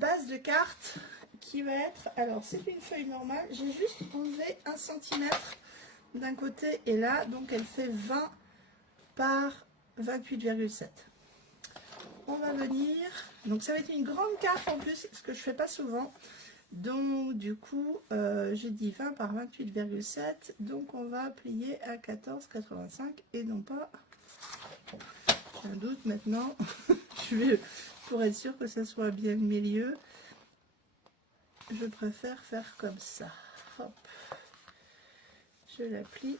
base de carte qui va être, alors c'est une feuille normale, j'ai juste enlevé 1 cm d'un côté et là, donc elle fait 20 par 28,7. On va venir, donc ça va être une grande carte en plus, ce que je fais pas souvent. Donc du coup, j'ai dit 20 par 28,7, donc on va plier à 14,85 et non pas, j'ai un doute maintenant, je vais, pour être sûr que ça soit bien le milieu, je préfère faire comme ça. Hop. Je la plie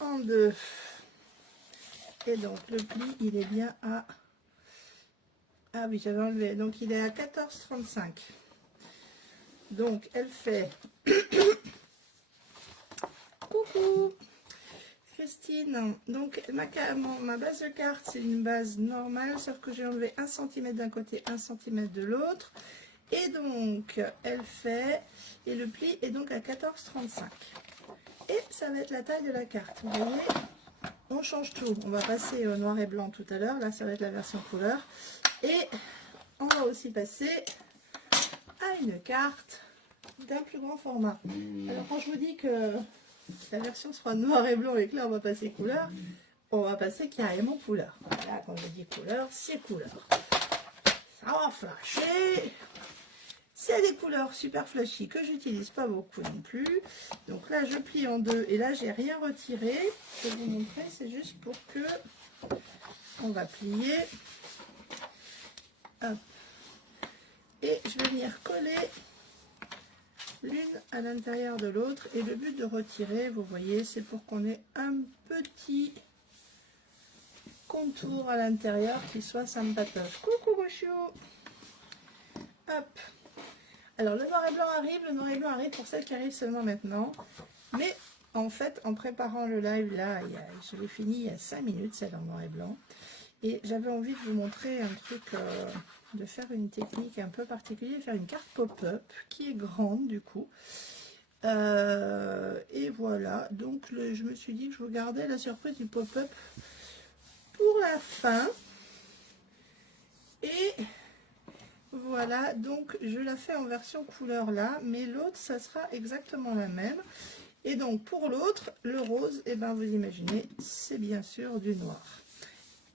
en deux. Et donc le pli, il est bien à... Ah oui, j'avais enlevé. Donc il est à 14,35. Donc elle fait... Coucou Christine. Donc ma base de carte, c'est une base normale, sauf que j'ai enlevé 1 cm d'un côté, 1 cm de l'autre. Et donc elle fait... Et le pli est donc à 14,35. Et ça va être la taille de la carte. Vous voyez, on change tout. On va passer au noir et blanc tout à l'heure. Là, ça va être la version couleur. Et on va aussi passer à une carte d'un plus grand format. Alors, quand je vous dis que la version sera noir et blanc et que là, on va passer couleur, on va passer carrément couleur. Là, quand je dis couleur, c'est couleur. Ça va flasher. C'est des couleurs super flashy que j'utilise pas beaucoup non plus. Donc là, je plie en deux et là, j'ai rien retiré. Je vais vous montrer, c'est juste pour que on va plier. Hop. Et je vais venir coller l'une à l'intérieur de l'autre. Et le but de retirer, vous voyez, c'est pour qu'on ait un petit contour à l'intérieur qui soit sympatoche. Coucou Gauchio. Hop. Alors le noir et blanc arrive, pour celles qui arrivent seulement maintenant. Mais en fait, en préparant le live là, je l'ai fini il y a 5 minutes, celle en noir et blanc. Et j'avais envie de vous montrer un truc, de faire une technique un peu particulière, faire une carte pop-up qui est grande du coup. Et voilà, donc je me suis dit que je vous gardais la surprise du pop-up pour la fin. Et... voilà, donc je la fais en version couleur là, mais l'autre, ça sera exactement la même. Et donc pour l'autre, le rose, et ben vous imaginez, c'est bien sûr du noir.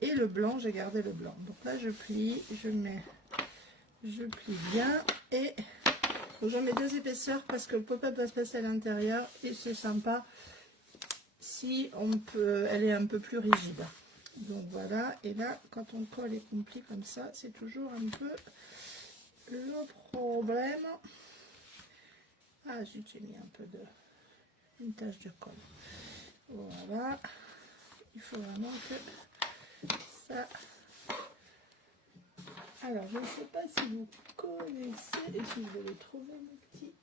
Et le blanc, j'ai gardé le blanc. Donc là, je plie, je plie bien. Et j'en mets 2 épaisseurs parce que le pop-up va se passer à l'intérieur. Et c'est sympa si on peut, elle est un peu plus rigide. Donc voilà, et là, quand on colle et qu'on plie comme ça, c'est toujours un peu... le problème, ah zut, j'ai mis un peu une tache de colle. Voilà, il faut vraiment que ça. Alors je ne sais pas si vous connaissez et si vous allez trouver mes petits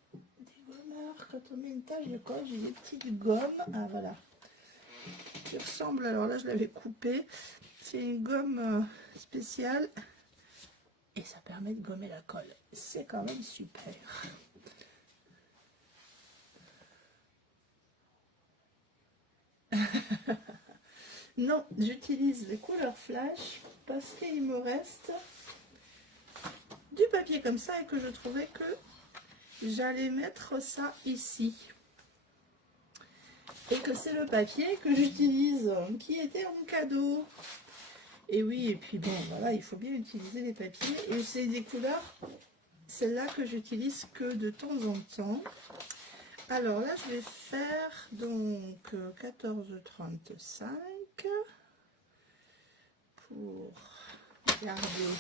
dégommeurs. Quand on met une tache de colle, j'ai des petites gommes. Ah voilà, qui ressemble. Alors là, je l'avais coupée. C'est une gomme spéciale. Et ça permet de gommer la colle. C'est quand même super. Non, j'utilise les couleurs flash parce qu'il me reste du papier comme ça et que je trouvais que j'allais mettre ça ici. Et que c'est le papier que j'utilise qui était en cadeau. Et oui, et puis bon, voilà, il faut bien utiliser les papiers. Et c'est des couleurs, celle-là que j'utilise que de temps en temps. Alors là, je vais faire donc 14,35 pour garder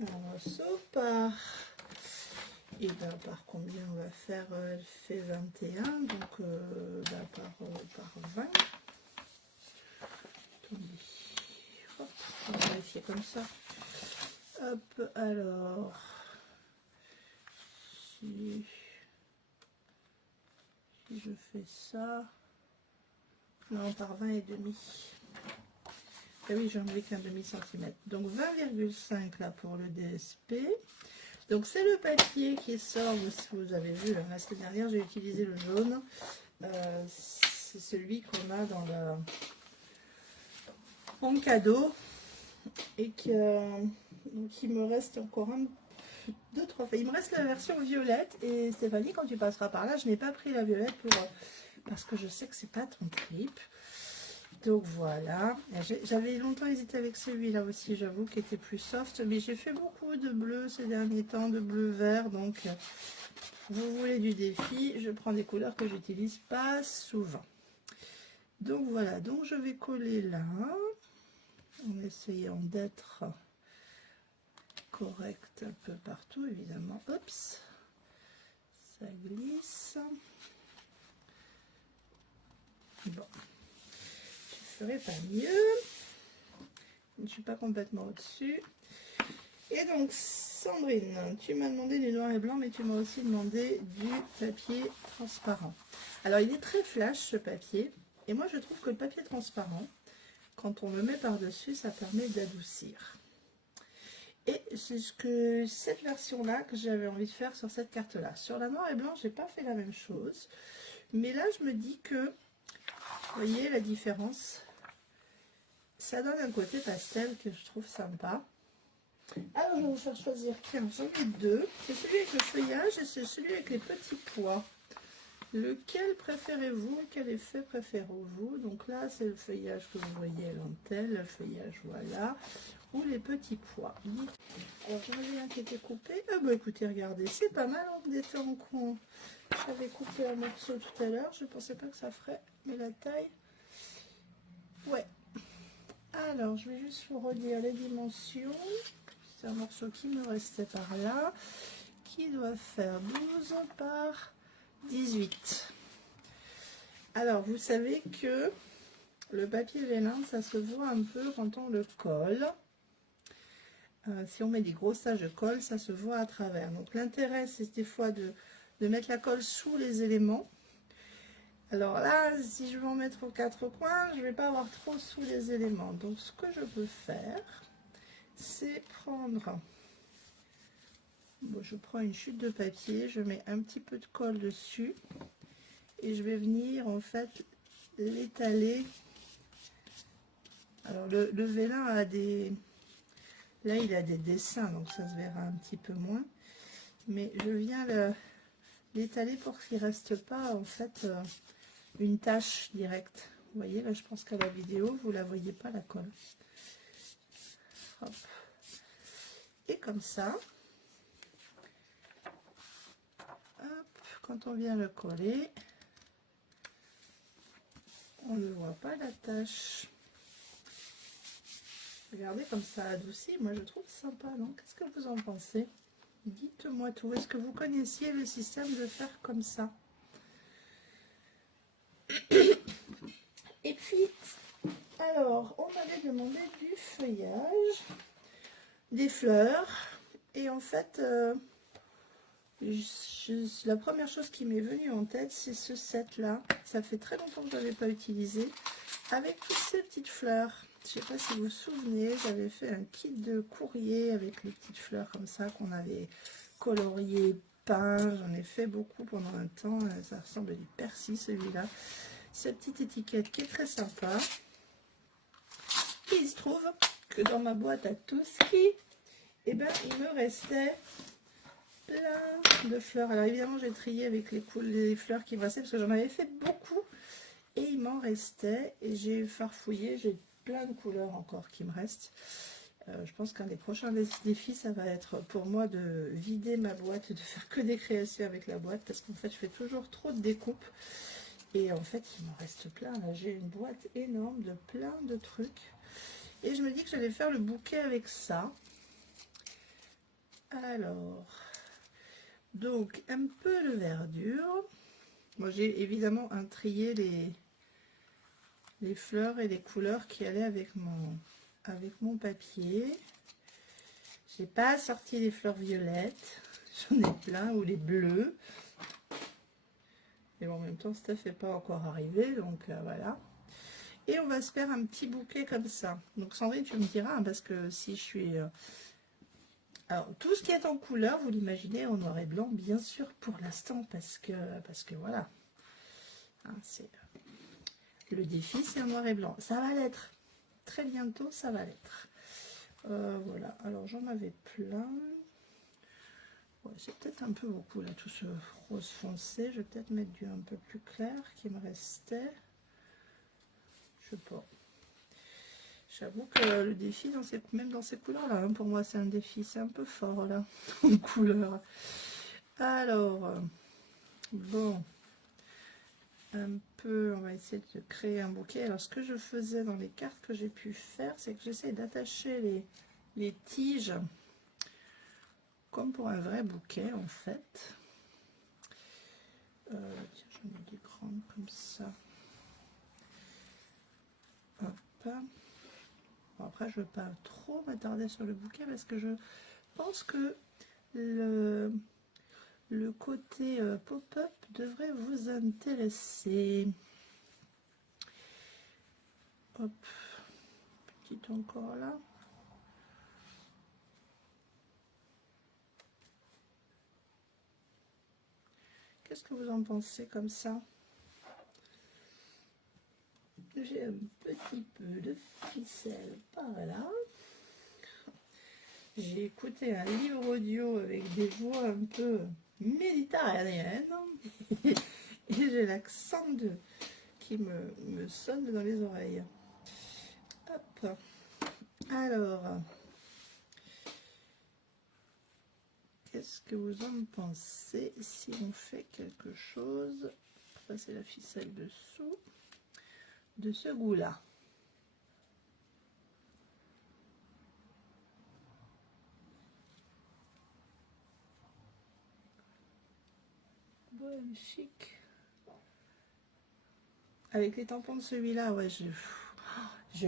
un morceau par... Et ben, par combien on va faire? Elle fait 21, donc par 20. Attendez. Hop, on va vérifier comme ça. Hop, alors... Si je fais ça... Non, par 20 et demi. Ah oui, j'en ai qu'un demi-centimètre. Donc 20,5 là pour le DSP. Donc c'est le papier qui sort, si vous avez vu, la semaine dernière j'ai utilisé le jaune. C'est celui qu'on a dans en cadeau. Et donc il me reste encore depuis 2-3 fois. Il me reste la version violette. Et Stéphanie, quand tu passeras par là, je n'ai pas pris la violette parce que je sais que c'est pas ton trip. Donc voilà. J'avais longtemps hésité avec celui-là aussi, j'avoue, qui était plus soft. Mais j'ai fait beaucoup de bleu ces derniers temps, de bleu-vert. Donc, vous voulez du défi, je prends des couleurs que j'utilise pas souvent. Donc voilà, donc je vais coller là, en essayant d'être correct un peu partout, évidemment. Oups, ça glisse. Bon, je ferai pas mieux. Je ne suis pas complètement au-dessus. Et donc, Sandrine, tu m'as demandé du noir et blanc, mais tu m'as aussi demandé du papier transparent. Alors, il est très flash, ce papier. Et moi, je trouve que le papier transparent, quand on le met par-dessus, ça permet d'adoucir. Et c'est cette version-là que j'avais envie de faire sur cette carte-là. Sur la noir et blanc, j'ai pas fait la même chose. Mais là, je me dis que, vous voyez la différence, ça donne un côté pastel que je trouve sympa. Alors, je vais vous faire choisir qu'un. J'en ai deux. C'est celui avec le feuillage et c'est celui avec les petits pois. Lequel préférez-vous? Quel effet préférez-vous? Donc là, c'est le feuillage que vous voyez à l'antenne, le feuillage, voilà, ou les petits pois. Alors, j'en avais un qui était coupé. Ah bah écoutez, regardez, c'est pas mal, on était en coin. J'avais coupé un morceau tout à l'heure, je pensais pas que ça ferait, mais la taille, ouais. Alors, je vais juste vous redire les dimensions. C'est un morceau qui me restait par là, qui doit faire 12 par 18. Alors, vous savez que le papier vélin, ça se voit un peu quand on le colle. Si on met des grosses taches de colle, ça se voit à travers. Donc, l'intérêt, c'est des fois de mettre la colle sous les éléments. Alors là, si je veux en mettre aux quatre coins, je ne vais pas avoir trop sous les éléments. Donc, ce que je peux faire, c'est prendre... Bon, je prends une chute de papier, je mets un petit peu de colle dessus. Et je vais venir en fait l'étaler. Alors le vélin a des... Là il a des dessins, donc ça se verra un petit peu moins. Mais je viens l'étaler pour qu'il ne reste pas en fait une tache directe. Vous voyez là, je pense qu'à la vidéo, vous ne la voyez pas la colle. Hop. Et comme ça, hop, quand on vient le coller, on ne voit pas la tache. Regardez comme ça adoucit. Moi, je trouve sympa, non? Qu'est-ce que vous en pensez? Dites-moi tout. Est-ce que vous connaissiez le système de faire comme ça? Et puis, alors, on m'avait demandé du feuillage, des fleurs. Et en fait, la première chose qui m'est venue en tête, c'est ce set-là. Ça fait très longtemps que je n'avais pas utilisé. Avec toutes ces petites fleurs. Je ne sais pas si vous vous souvenez, j'avais fait un kit de courrier avec les petites fleurs comme ça qu'on avait colorié, peint. J'en ai fait beaucoup pendant un temps. Ça ressemble à du persil celui-là. Cette petite étiquette qui est très sympa. Et il se trouve que dans ma boîte à tout ski, eh ben, il me restait plein de fleurs. Alors évidemment, j'ai trié avec les fleurs qui me restaient parce que j'en avais fait beaucoup. Et il m'en restait et j'ai farfouillé, j'ai plein de couleurs encore qui me restent. Je pense qu'un des prochains défis, ça va être pour moi de vider ma boîte, de faire que des créations avec la boîte parce qu'en fait, je fais toujours trop de découpes. Et en fait, il m'en reste plein. Là, j'ai une boîte énorme de plein de trucs. Et je me dis que j'allais faire le bouquet avec ça. Alors, donc, un peu de verdure. Moi, j'ai évidemment trié les fleurs et les couleurs qui allaient avec mon papier. J'ai pas sorti les fleurs violettes, j'en ai plein, ou les bleus. Et bon, en même temps, Steph n'est pas encore arrivé, donc voilà. Et on va se faire un petit bouquet comme ça. Donc Sandrine, tu me diras, hein, parce que si je suis... Alors, tout ce qui est en couleur, vous l'imaginez, en noir et blanc, bien sûr, pour l'instant, parce que voilà. Hein, c'est... Le défi, c'est en noir et blanc. Ça va l'être. Très bientôt, ça va l'être. Voilà. Alors, j'en avais plein. Ouais, c'est peut-être un peu beaucoup là, tout ce rose foncé. Je vais peut-être mettre du un peu plus clair qui me restait. Je sais pas. J'avoue que le défi, même dans ces couleurs-là, hein, pour moi c'est un défi, c'est un peu fort là, en couleur. Alors, bon, un peu, on va essayer de créer un bouquet. Alors ce que je faisais dans les cartes que j'ai pu faire, c'est que j'essaie d'attacher les tiges comme pour un vrai bouquet en fait. Tiens, je mets des grandes comme ça. Hop. Bon, après, je ne veux pas trop m'attarder sur le bouquet parce que je pense que le côté pop-up devrait vous intéresser. Hop, petite encore là. Qu'est-ce que vous en pensez comme ça? J'ai un petit peu de ficelle par là. J'ai écouté un livre audio avec des voix un peu méditerranéennes. Et j'ai l'accent qui me sonne dans les oreilles. Hop. Alors, qu'est-ce que vous en pensez si on fait quelque chose? Passer la ficelle dessous de ce goût-là. Bon, chic. Avec les tampons de celui-là, ouais, je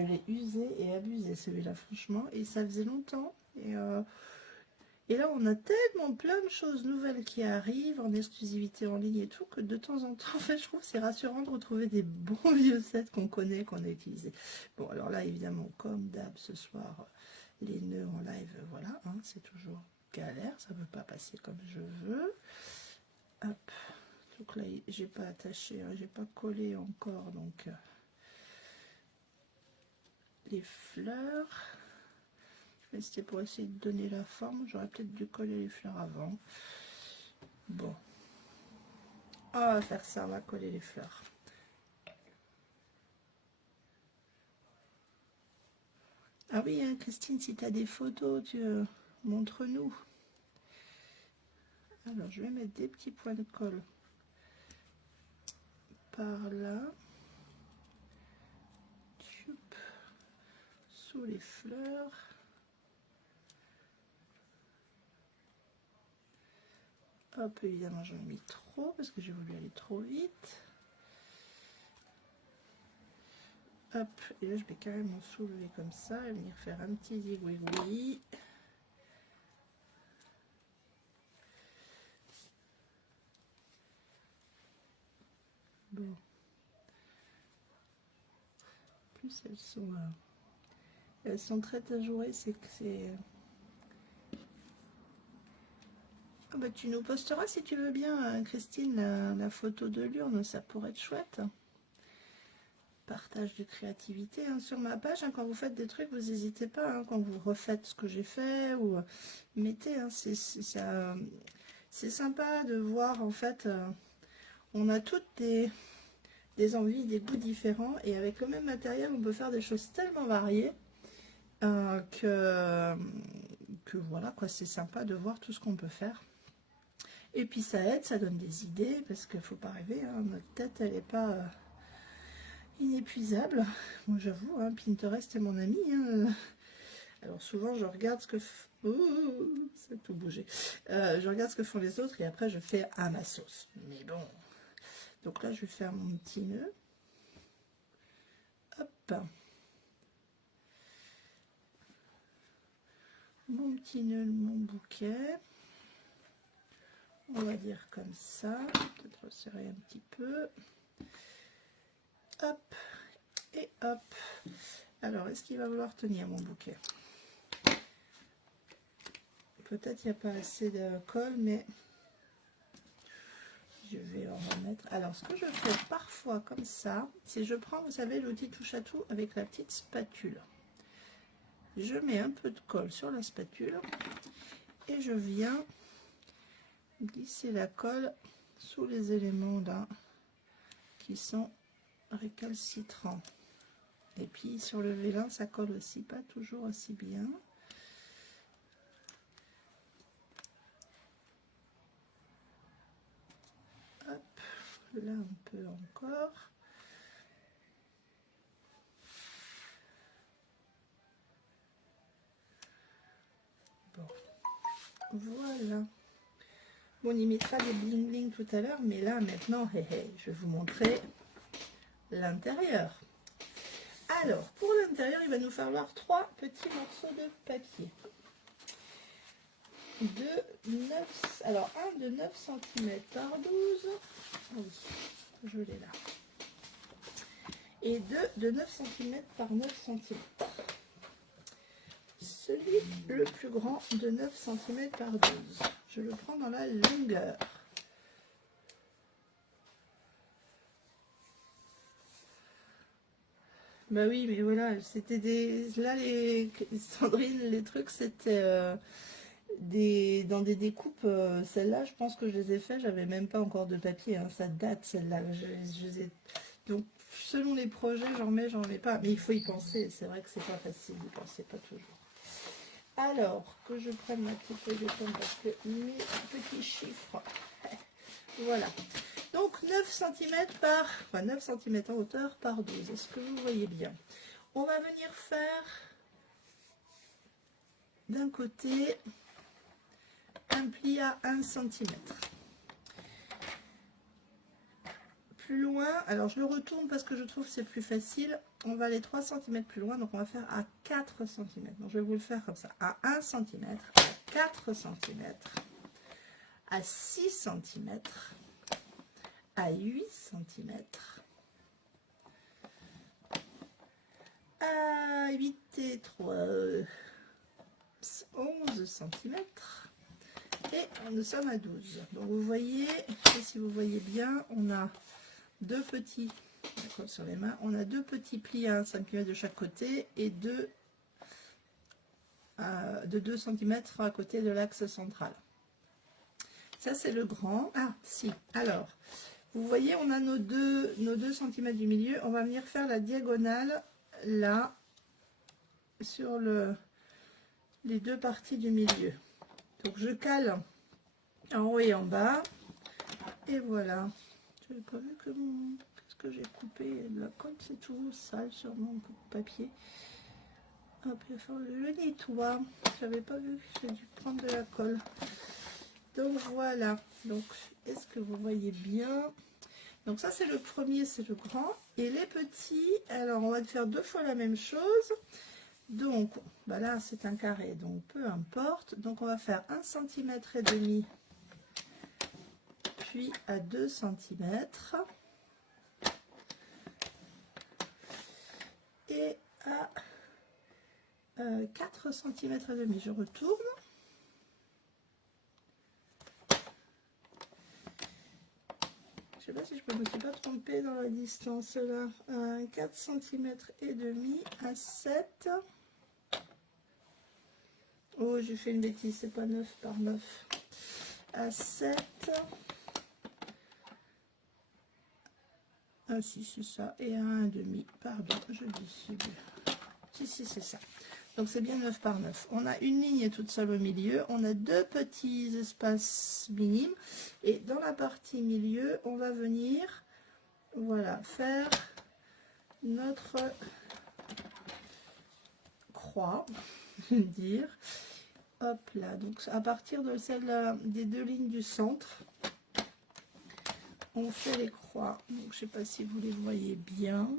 l'ai usé et abusé celui-là, franchement. Et ça faisait longtemps. Et là, on a tellement plein de choses nouvelles qui arrivent en exclusivité en ligne et tout, que de temps en temps, en fait, je trouve que c'est rassurant de retrouver des bons vieux sets qu'on connaît, qu'on a utilisés. Bon, alors là, évidemment, comme d'hab, ce soir, les nœuds en live, voilà, hein, c'est toujours galère, ça ne veut pas passer comme je veux. Hop, donc là, j'ai pas attaché, hein, j'ai pas collé encore, donc les fleurs. Mais c'était pour essayer de donner la forme. J'aurais peut-être dû coller les fleurs avant. Bon. On va faire ça, on va coller les fleurs. Ah oui, hein, Christine, si tu as des photos, montre-nous. Alors, je vais mettre des petits points de colle par là. Tchoup. Sous les fleurs. Hop, évidemment, j'en ai mis trop parce que j'ai voulu aller trop vite. Hop, et là, je vais carrément soulever comme ça et venir faire un petit zigouigoui. Bon. En plus, elles sont très ajourées, c'est que c'est... Ah bah, tu nous posteras si tu veux bien, hein, Christine, la photo de l'urne, ça pourrait être chouette. Partage de créativité hein, sur ma page. Hein, quand vous faites des trucs, vous n'hésitez pas. Hein, quand vous refaites ce que j'ai fait, ou mettez. Hein, c'est sympa de voir en fait. On a toutes des envies, des goûts différents, et avec le même matériel, on peut faire des choses tellement variées que voilà quoi. C'est sympa de voir tout ce qu'on peut faire. Et puis ça aide, ça donne des idées, parce qu'il ne faut pas rêver, hein, notre tête, elle n'est pas inépuisable. Moi j'avoue, hein, Pinterest est mon ami. Hein. Alors souvent je regarde ce que... ça a tout bougé. Je regarde ce que font les autres et après je fais à ma sauce. Mais bon. Donc là je vais faire mon petit nœud. Hop. Mon petit nœud, mon bouquet. On va dire comme ça. Peut-être resserrer un petit peu. Hop. Et hop. Alors, est-ce qu'il va vouloir tenir mon bouquet? Peut-être il n'y a pas assez de colle, mais je vais en remettre. Alors, ce que je fais parfois comme ça, c'est je prends, vous savez, l'outil touche à tout avec la petite spatule. Je mets un peu de colle sur la spatule et je viens glisser la colle sous les éléments là qui sont récalcitrants. Et puis sur le vélin, ça colle aussi pas toujours aussi bien. Hop, là un peu encore. Bon, voilà. Bon, on y mettra des bling bling tout à l'heure, mais là maintenant, je vais vous montrer l'intérieur. Alors, pour l'intérieur, il va nous falloir 3 petits morceaux de papier. Alors, un de 9 cm par 12. Oui, je l'ai là. Et deux de 9 cm par 9 cm. Celui le plus grand de 9 cm par 12. Je le prends dans la longueur. Bah oui, mais voilà, c'était des... Là, Sandrine, les trucs, c'était dans des découpes. Celles-là, je pense que je les ai fait, j'avais même pas encore de papier. Hein, ça date, celle-là. Donc, selon les projets, j'en mets pas. Mais il faut y penser. C'est vrai que c'est pas facile d'y penser, pas toujours. Alors, que je prenne ma petite feuille de temps parce que mes petits chiffres... Voilà. Donc 9 cm par 9 cm en hauteur par 12. Est-ce que vous voyez bien? On va venir faire d'un côté un pli à 1 cm. Plus loin, alors je le retourne parce que je trouve que c'est plus facile. On va aller 3 cm plus loin, donc on va faire à 4 cm. Donc je vais vous le faire comme ça, à 1 cm, à 4 cm, à 6 cm, à 8 cm, à 8 et 3, 11 cm, et nous sommes à 12. Donc vous voyez, je sais pas si vous voyez bien, on a deux petits, sur les mains, on a deux petits plis à 1 cm de chaque côté et de 2 cm à côté de l'axe central. Ça c'est le grand. Ah si, alors vous voyez, on a nos 2 cm du milieu. On va venir faire la diagonale là sur les deux parties du milieu. Donc je cale en haut et en bas, et voilà. Je n'avais pas vu que qu'est-ce que j'ai coupé de la colle, c'est tout sale sur mon papier. Hop, il va falloir le nettoie. J'avais pas vu, j'ai dû prendre de la colle. Donc voilà. Donc est-ce que vous voyez bien? Donc ça c'est le premier, c'est le grand. Et les petits, alors on va faire 2 fois la même chose. Donc bah là c'est un carré, donc peu importe. Donc on va faire 1,5 cm, puis à 2 cm, et à 4 cm et demi. Je retourne. Je sais pas si je me suis pas trompée dans la distance là. 4 cm et demi à 7. Oh, j'ai fait une bêtise, c'est pas 9 par 9. À 7. Ah si, c'est ça. Et à 1,5. Pardon, je dis si, c'est ça. Donc c'est bien 9 par 9. On a une ligne toute seule au milieu. On a deux petits espaces minimes. Et dans la partie milieu, on va venir, voilà, faire notre croix, je vais dire. Hop là, donc à partir de celle des deux lignes du centre, on fait les croix. Donc je sais pas si vous les voyez bien.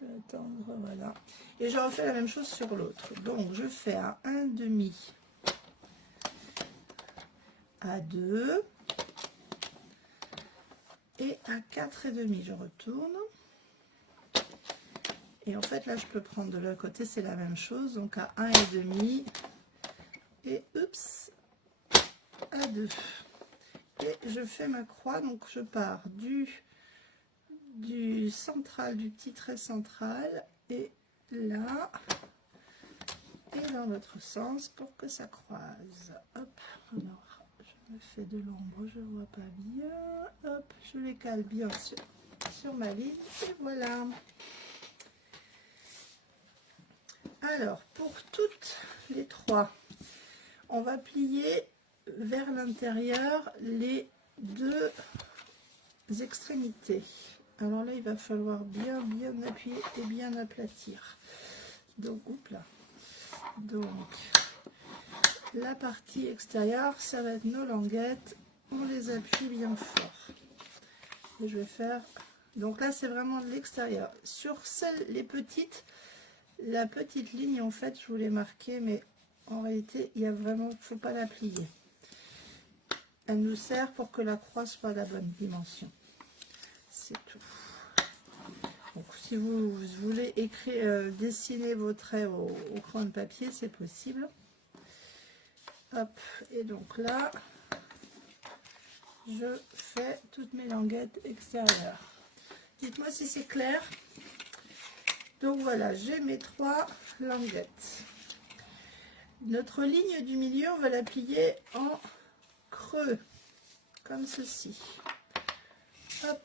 Je vais attendre, voilà. Et je refais la même chose sur l'autre. Donc je fais à 1,5, à 2 et à 4,5. Je retourne. Et en fait là je peux prendre de l'autre côté, c'est la même chose. Donc à 1,5 et oups, à 2. Et je fais ma croix, donc je pars du central, du petit trait central, et là, et dans l'autre sens pour que ça croise. Hop, alors me fait de l'ombre, je vois pas bien. Hop, je les cale bien sur ma ligne et voilà. Alors, pour toutes les trois, on va plier vers l'intérieur les deux extrémités. Alors là, il va falloir bien appuyer et bien aplatir. Donc, oups là. Donc, la partie extérieure, ça va être nos languettes. On les appuie bien fort. Et je vais faire... Donc là, c'est vraiment de l'extérieur. Sur celles, les petites, la petite ligne, en fait, je voulais marquer, mais en réalité, il y a vraiment... Il ne faut pas la plier. Elle nous sert pour que la croix soit à la bonne dimension. C'est tout. Donc, si vous voulez écrire, dessiner vos traits au crayon de papier, c'est possible. Hop, et donc là, je fais toutes mes languettes extérieures. Dites-moi si c'est clair. Donc voilà, j'ai mes trois languettes. Notre ligne du milieu, on va la plier en creux, comme ceci. Hop.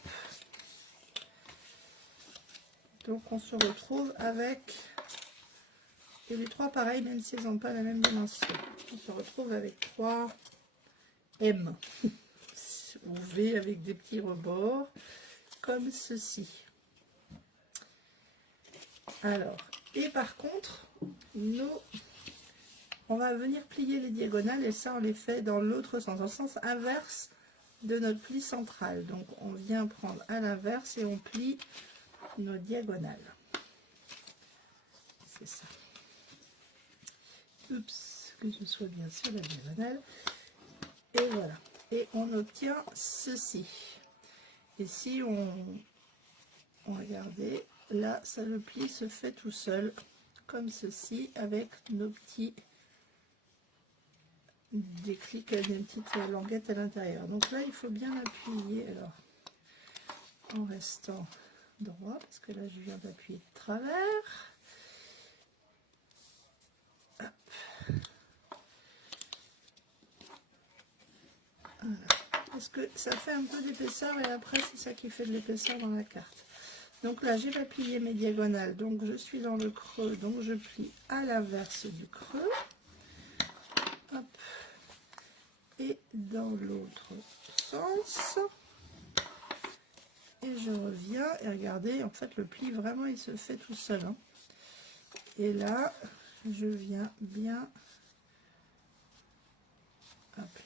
Donc on se retrouve avec, et les trois pareils, même s'ils n'ont pas la même dimension. On se retrouve avec 3 M ou V avec des petits rebords, comme ceci. Alors, et par contre, on va venir plier les diagonales, et ça on les fait dans l'autre sens, dans le sens inverse de notre pli central. Donc on vient prendre à l'inverse et on plie nos diagonales. C'est ça. Oups, que je sois bien sur la diagonale. Et voilà. Et on obtient ceci. Et si on regardait, là, ça, le pli se fait tout seul, comme ceci, avec nos petits déclics, des petites languettes à l'intérieur. Donc là, il faut bien appuyer, alors, en restant droit, parce que là, je viens d'appuyer de travers. Hop. Voilà. Parce que ça fait un peu d'épaisseur, et après, c'est ça qui fait de l'épaisseur dans la carte. Donc là, j'ai pas plié mes diagonales, donc je suis dans le creux, donc je plie à l'inverse du creux. Hop. Et dans l'autre sens. Et je reviens, et regardez, en fait, le pli, vraiment, il se fait tout seul. Hein. Et là, je viens bien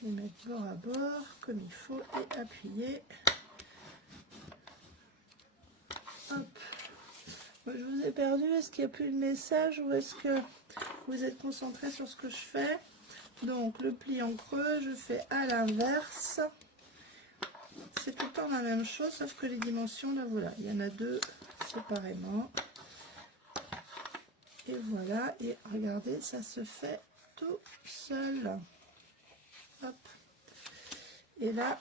les mettre bord à bord, comme il faut, et appuyer. Hop. Je vous ai perdu, est-ce qu'il n'y a plus de message ou est-ce que vous êtes concentré sur ce que je fais? Donc le pli en creux, je fais à l'inverse. C'est tout le temps la même chose, sauf que les dimensions, là voilà, il y en a deux séparément. Et voilà, et regardez, ça se fait tout seul. Hop. Et là,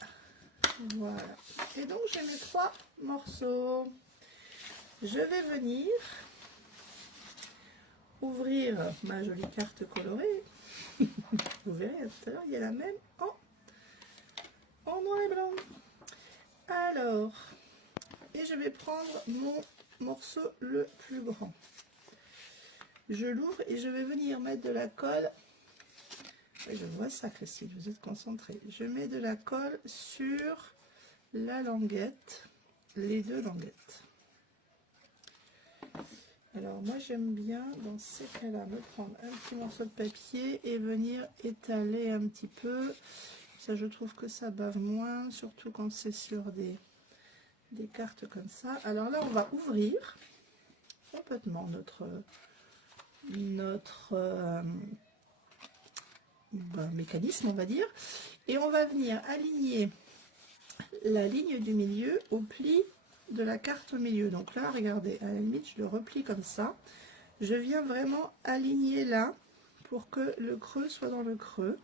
voilà. Et donc j'ai mes trois morceaux. Je vais venir ouvrir ma jolie carte colorée. Vous verrez, tout à l'heure, il y a la même en noir et blanc. Alors, et je vais prendre mon morceau le plus grand. Je l'ouvre et je vais venir mettre de la colle. Oui, je vois ça, Christine, vous êtes concentrée. Je mets de la colle sur la languette, les deux languettes. Alors moi j'aime bien dans ces cas-là me prendre un petit morceau de papier et venir étaler un petit peu. Ça, je trouve que ça bave moins, surtout quand c'est sur des cartes comme ça. Alors là, on va ouvrir complètement notre mécanisme, on va dire. Et on va venir aligner la ligne du milieu au pli de la carte au milieu. Donc là, regardez, à la limite, je le replie comme ça. Je viens vraiment aligner là pour que le creux soit dans le creux.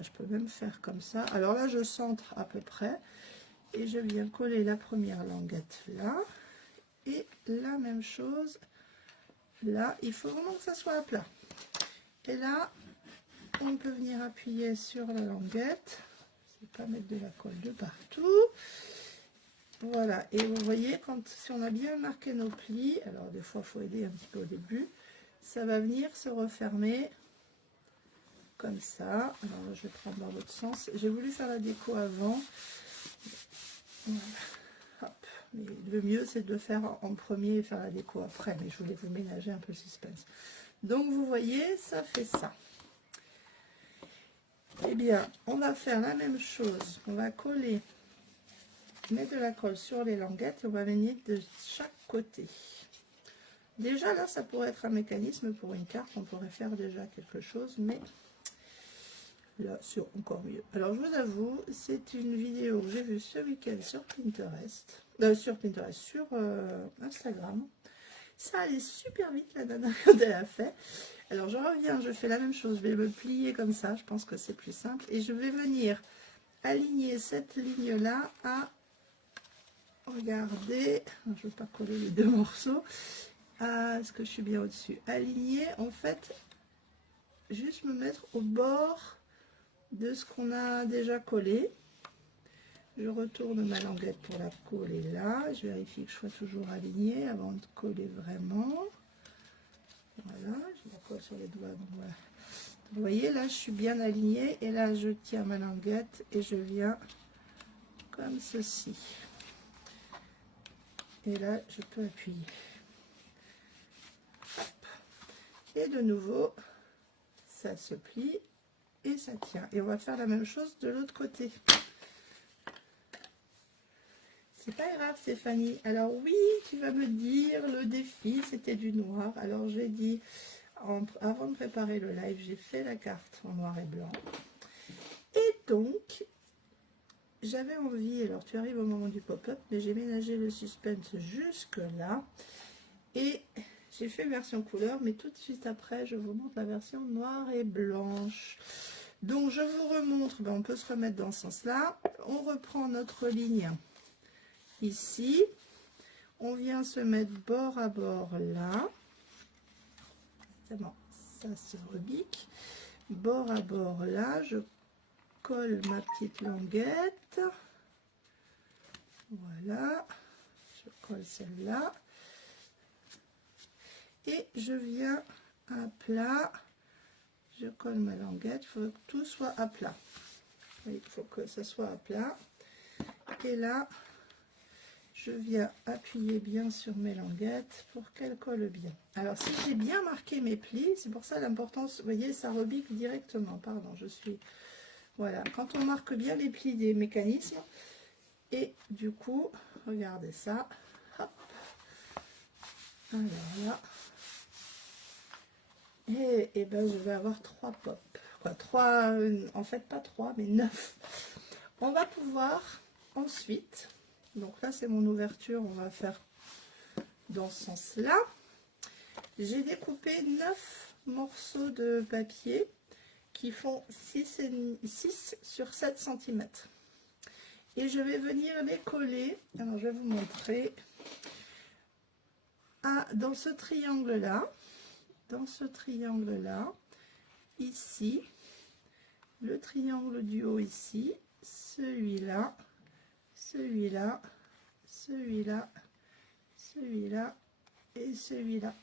Je peux même faire comme ça. Alors là, je centre à peu près. Et je viens coller la première languette là. Et la même chose là. Il faut vraiment que ça soit à plat. Et là, on peut venir appuyer sur la languette. C'est pas mettre de la colle de partout. Voilà, et vous voyez, si on a bien marqué nos plis, alors des fois il faut aider un petit peu au début, ça va venir se refermer comme ça. Alors là, je vais prendre dans l'autre sens. J'ai voulu faire la déco avant. Voilà. Hop. Mais le mieux c'est de le faire en premier et faire la déco après, mais je voulais vous ménager un peu le suspense. Donc vous voyez, ça fait ça. Eh bien, on va faire la même chose. On va coller, mettre de la colle sur les languettes et on va venir de chaque côté. Déjà là, ça pourrait être un mécanisme pour une carte. On pourrait faire déjà quelque chose, mais là, c'est encore mieux. Alors, je vous avoue, c'est une vidéo que j'ai vue ce week-end sur Pinterest. Sur Instagram. Ça allait super vite, la nana, quand elle a fait. Alors, je reviens, je fais la même chose. Je vais me plier comme ça. Je pense que c'est plus simple. Et je vais venir aligner cette ligne-là à... Regardez. Je ne veux pas coller les deux morceaux. Est-ce que je suis bien au-dessus? Aligner, en fait, juste me mettre au bord de ce qu'on a déjà collé. Je retourne ma languette pour la coller là. Je vérifie que je sois toujours alignée avant de coller vraiment. Voilà, je la colle sur les doigts. Donc voilà. Vous voyez, là, je suis bien alignée. Et là, je tiens ma languette et je viens comme ceci. Et là, je peux appuyer. Hop. Et de nouveau, ça se plie et ça tient. Et on va faire la même chose de l'autre côté. C'est pas grave, Stéphanie. Alors oui, tu vas me dire, le défi, c'était du noir. Alors j'ai dit, avant de préparer le live, j'ai fait la carte en noir et blanc. Et donc, j'avais envie, alors tu arrives au moment du pop-up, mais j'ai ménagé le suspense jusque là. Et j'ai fait version couleur, mais tout de suite après, je vous montre la version noire et blanche. Donc je vous remontre, on peut se remettre dans ce sens-là. On reprend notre ligne ici. On vient se mettre bord à bord là. Bon, ça se rebique. Bord à bord là. Je colle ma petite languette. Voilà. Je colle celle-là. Et je viens à plat. Je colle ma languette. Il faut que tout soit à plat. Oui, il faut que ça soit à plat. Et là, je viens appuyer bien sur mes languettes pour qu'elles collent bien. Alors, si j'ai bien marqué mes plis, c'est pour ça l'importance, vous voyez, ça rebique directement. Pardon, je suis... Voilà, quand on marque bien les plis des mécanismes, et du coup, regardez ça. Hop. Alors là. Et ben, je vais avoir 3 pop. Quoi, 3, en fait, pas 3, mais 9. On va pouvoir ensuite... Donc là, c'est mon ouverture, on va faire dans ce sens-là. J'ai découpé 9 morceaux de papier qui font 6 sur 7 cm. Et je vais venir les coller. Alors, je vais vous montrer. Dans ce triangle-là, ici, le triangle du haut ici, celui-là, celui-là, celui-là, celui-là et celui-là.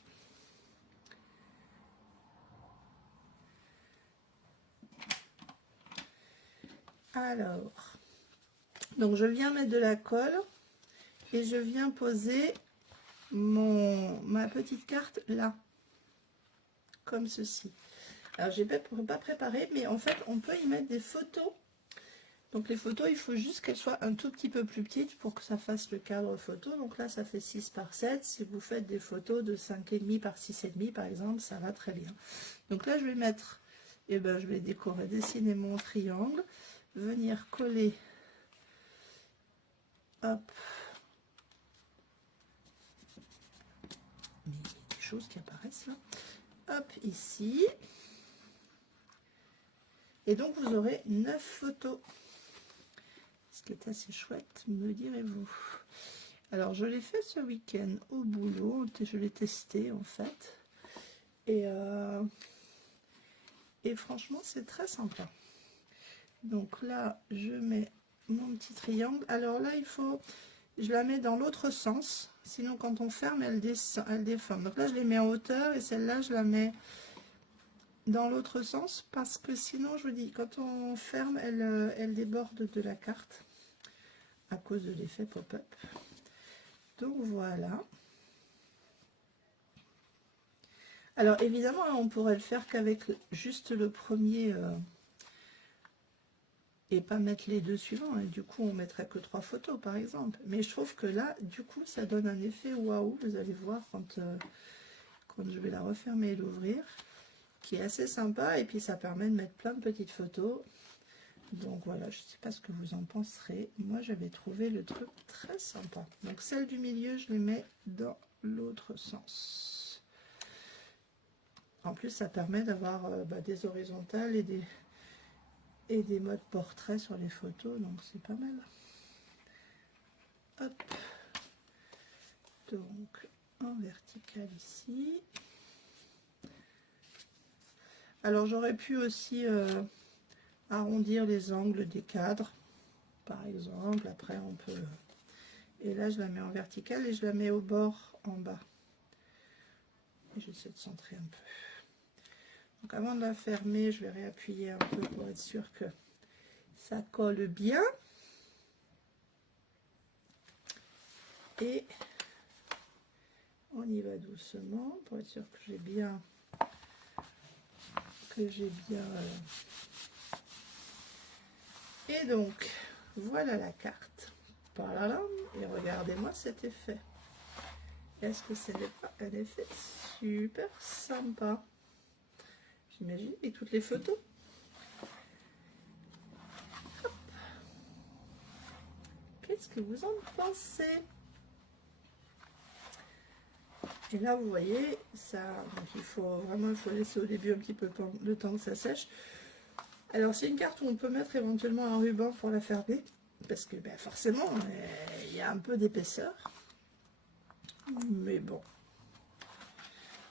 Alors, donc je viens mettre de la colle et je viens poser ma petite carte là, comme ceci. Alors, je n'ai pas préparé, mais en fait, on peut y mettre des photos. Donc les photos, il faut juste qu'elles soient un tout petit peu plus petites pour que ça fasse le cadre photo. Donc là, ça fait 6 par 7. Si vous faites des photos de 5,5 par 6,5 par exemple, ça va très bien. Donc là, je vais mettre, et ben, je vais décorer, dessiner mon triangle, venir coller, hop. Mais il y a des choses qui apparaissent là. Hop, ici. Et donc, vous aurez 9 photos. Ce qui est assez chouette, me direz-vous. Alors, je l'ai fait ce week-end au boulot. Je l'ai testé, en fait. Et franchement, c'est très sympa. Donc là, je mets mon petit triangle. Alors là, il faut, je la mets dans l'autre sens. Sinon, quand on ferme, elle descend, elle déforme. Donc là, je les mets en hauteur et celle-là, je la mets dans l'autre sens parce que sinon, je vous dis, quand on ferme, elle déborde de la carte à cause de l'effet pop-up. Donc voilà. Alors évidemment, on pourrait le faire qu'avec juste le premier et pas mettre les deux suivants. Et du coup, on mettrait que 3 photos par exemple. Mais je trouve que là, du coup, ça donne un effet waouh. Vous allez voir quand je vais la refermer et l'ouvrir, qui est assez sympa. Et puis ça permet de mettre plein de petites photos. Donc voilà, je ne sais pas ce que vous en penserez. Moi, j'avais trouvé le truc très sympa. Donc celle du milieu, je les mets dans l'autre sens. En plus, ça permet d'avoir des horizontales et des modes portrait sur les photos. Donc c'est pas mal. Hop. Donc en vertical ici. Alors j'aurais pu aussi arrondir les angles des cadres, par exemple. Après on peut... Et là je la mets en vertical et je la mets au bord en bas. Et j'essaie de centrer un peu. Donc avant de la fermer, je vais réappuyer un peu pour être sûr que ça colle bien. Et on y va doucement pour être sûr que j'ai bien... Et donc, voilà la carte. Voilà, et regardez-moi cet effet. Est-ce que ce n'est pas un effet super sympa? J'imagine, et toutes les photos. Qu'est-ce que vous en pensez? Et là, vous voyez, ça, donc il faut laisser au début un petit peu le temps que ça sèche. Alors, c'est une carte où on peut mettre éventuellement un ruban pour la fermer, parce que forcément, il y a un peu d'épaisseur. Mais bon.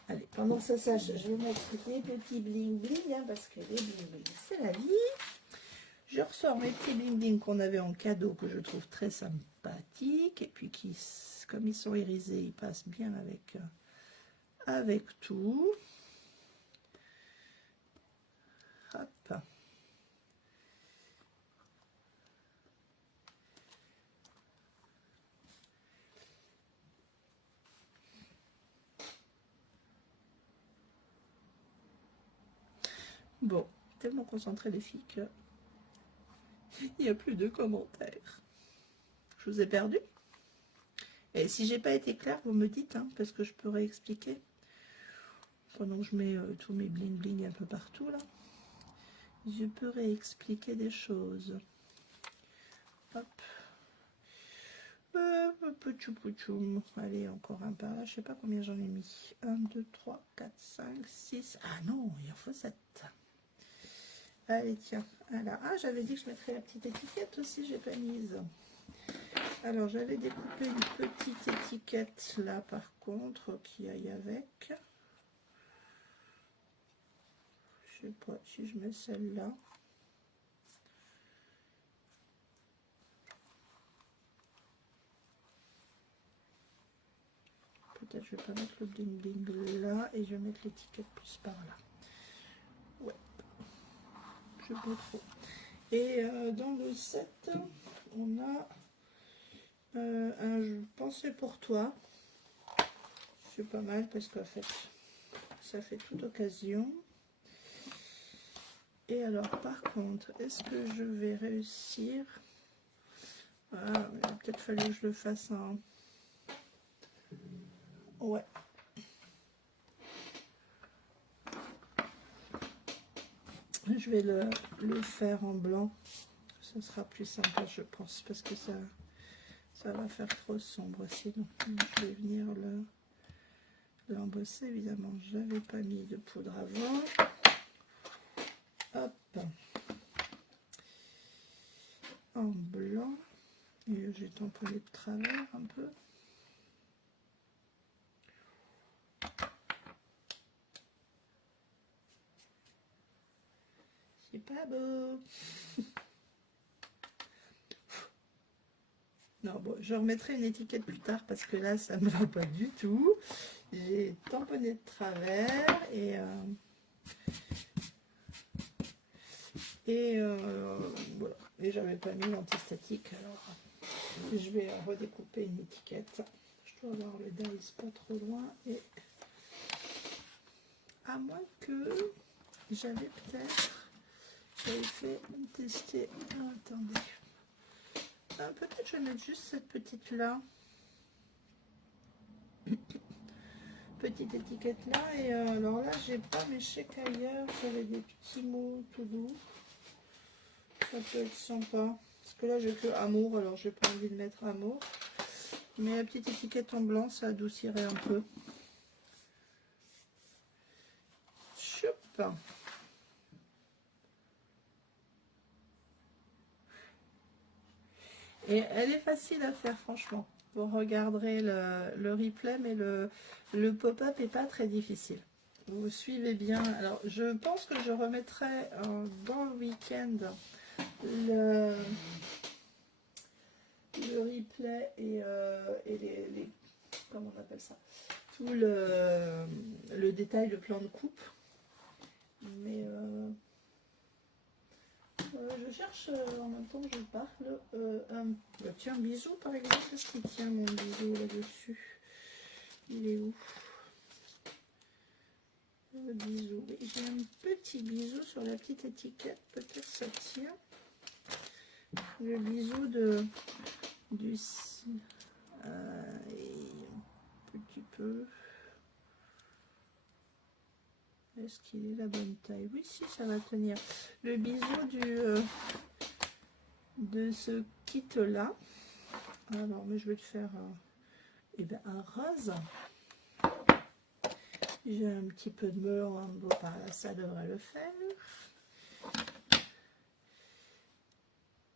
Allez, pendant que ça sèche, je vais mettre des petits bling bling, hein, parce que les bling bling, c'est la vie. Je ressors mes petits bling bling qu'on avait en cadeau, que je trouve très sympathiques, et puis qui, comme ils sont irisés, ils passent bien avec tout. Hop. Bon, tellement concentré les filles que il n'y a plus de commentaires. Je vous ai perdu. Et si j'ai pas été claire, vous me dites, hein, parce que je pourrais expliquer. Pendant que je mets tous mes bling bling un peu partout là, je pourrais expliquer des choses. Hop. Allez, encore un par là. Je sais pas combien j'en ai mis. 1, 2, 3, 4, 5, 6. Ah non, il en faut 7. Allez, tiens. Alors, ah, j'avais dit que je mettrais la petite étiquette aussi, j'ai pas mise. Alors, j'avais découpé une petite étiquette là, par contre, qui aille avec. Je sais pas si je mets celle-là. Peut-être je vais pas mettre le bling bling là et je vais mettre l'étiquette plus par là. Ouais, je peux trop. Et dans le set, on a un pensée pour toi. C'est pas mal parce qu'en fait, ça fait toute occasion. Et alors, par contre, est-ce que je vais réussir? Ah, il a peut-être fallu que je le fasse en... Ouais. Je vais le faire en blanc. Ce sera plus sympa, je pense, parce que ça va faire trop sombre sinon. Je vais venir l'embosser. Évidemment, je n'avais pas mis de poudre avant. Hop. En blanc. Et j'ai tamponné de travers un peu. C'est pas beau. Non, bon, je remettrai une étiquette plus tard parce que là, ça me va pas du tout. J'ai tamponné de travers et voilà. Et j'avais pas mis l'antistatique, alors je vais redécouper une étiquette. Je dois avoir le dice pas trop loin et à moins que j'avais fait tester. Ah, attendez. Peut-être je vais mettre juste cette petite là. Petite étiquette là. Et alors là, j'ai pas mes chèques ailleurs. J'avais des petits mots tout doux. Ça peut être sympa. Parce que là, j'ai que amour. Alors, j'ai pas envie de mettre amour. Mais la petite étiquette en blanc, ça adoucirait un peu. Choup. Et elle est facile à faire, franchement. Vous regarderez le replay, mais le pop-up n'est pas très difficile. Vous suivez bien. Alors, je pense que je remettrai dans le week-end le replay et les comment on appelle ça, tout le détail, le plan de coupe. Mais je cherche en même temps que je parle. Tiens, bisou par exemple. Qu'est-ce qui tient mon bisou là-dessus? Il est où? Le bisou. Oui, j'ai un petit bisou sur la petite étiquette. Peut-être ça tient. Le bisou du un petit peu. Est-ce qu'il est la bonne taille? Oui, si, ça va tenir. Le bisou de ce kit là. Alors, mais je vais te faire un rose. J'ai un petit peu de melon en beau par là, ça devrait le faire.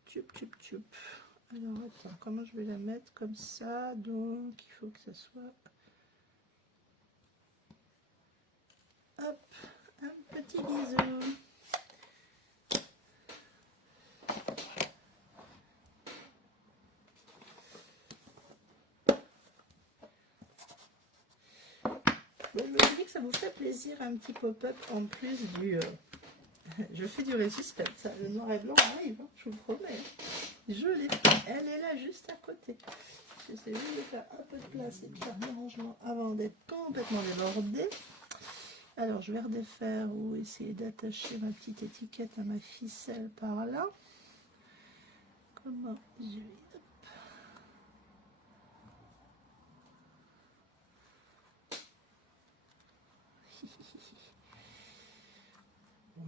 Tchoup, tchoup, tchoup. Alors, attends, comment je vais la mettre comme ça? Donc, il faut que ça soit... Hop, un petit bisou. Bon, je me dis que ça vous fait plaisir un petit pop-up en plus du... Je fais du résistance, le noir et blanc arrive, hein, je vous promets. Je l'ai fait, elle est là juste à côté. J'essaie juste de faire un peu de place et de faire des rangements avant d'être complètement débordée. Alors je vais redéfaire ou essayer d'attacher ma petite étiquette à ma ficelle par là. Comment je vais...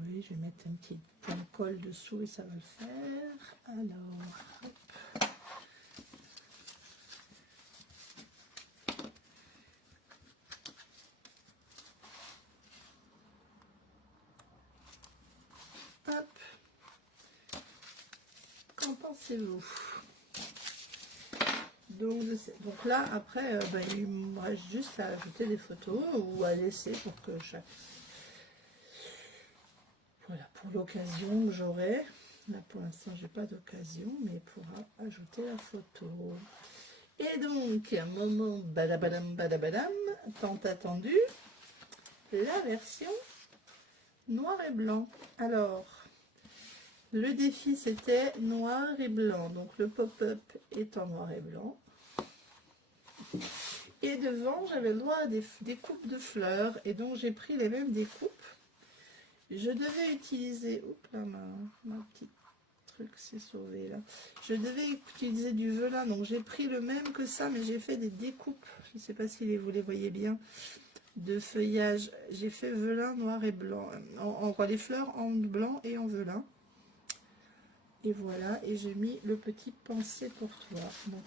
Oui, je vais mettre un petit point de colle dessous et ça va le faire. Alors, hop. Hop. Qu'en pensez-vous? Donc là, après, il me reste juste à ajouter des photos ou à laisser pour que chaque... Voilà, pour l'occasion que j'aurai. Là, pour l'instant, j'ai pas d'occasion, mais pourra ajouter la photo. Et donc, un moment badabadam badabadam, tant attendu, la version noir et blanc. Alors, le défi, c'était noir et blanc. Donc, le pop-up est en noir et blanc. Et devant, j'avais le droit à des coupes de fleurs. Et donc, j'ai pris les mêmes découpes. Je devais utiliser... Oups là, ma petite truc s'est sauvé là. Je devais utiliser du velin. Donc, j'ai pris le même que ça, mais j'ai fait des découpes. Je ne sais pas si vous les voyez bien. De feuillage. J'ai fait velin noir et blanc. Les fleurs en blanc et en velin. Et voilà. Et j'ai mis le petit pensée pour toi. Donc,